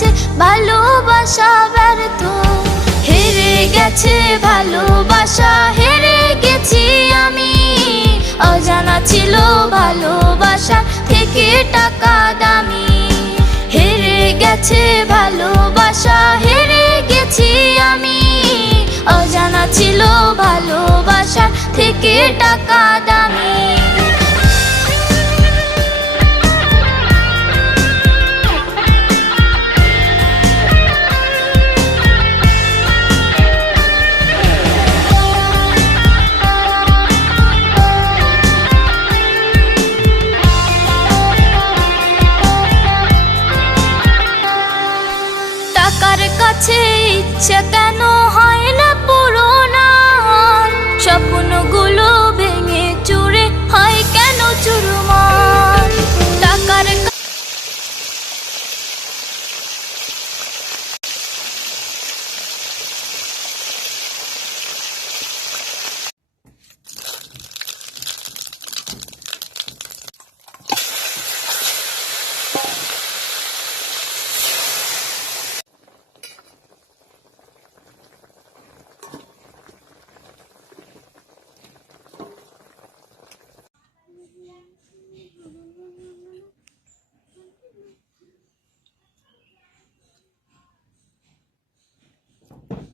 গেছে ভালোবাসা ব্যর্থ, হেরে গেছে ভালোবাসা, হেরে গেছি আমি। অজানা ছিল ভালোবাসা থেকে টাকা দামি, হেরে গেছে ভালোবাসা, হেরে গেছি আমি। অজানা ছিল ভালোবাসা থেকে টাকা দামি।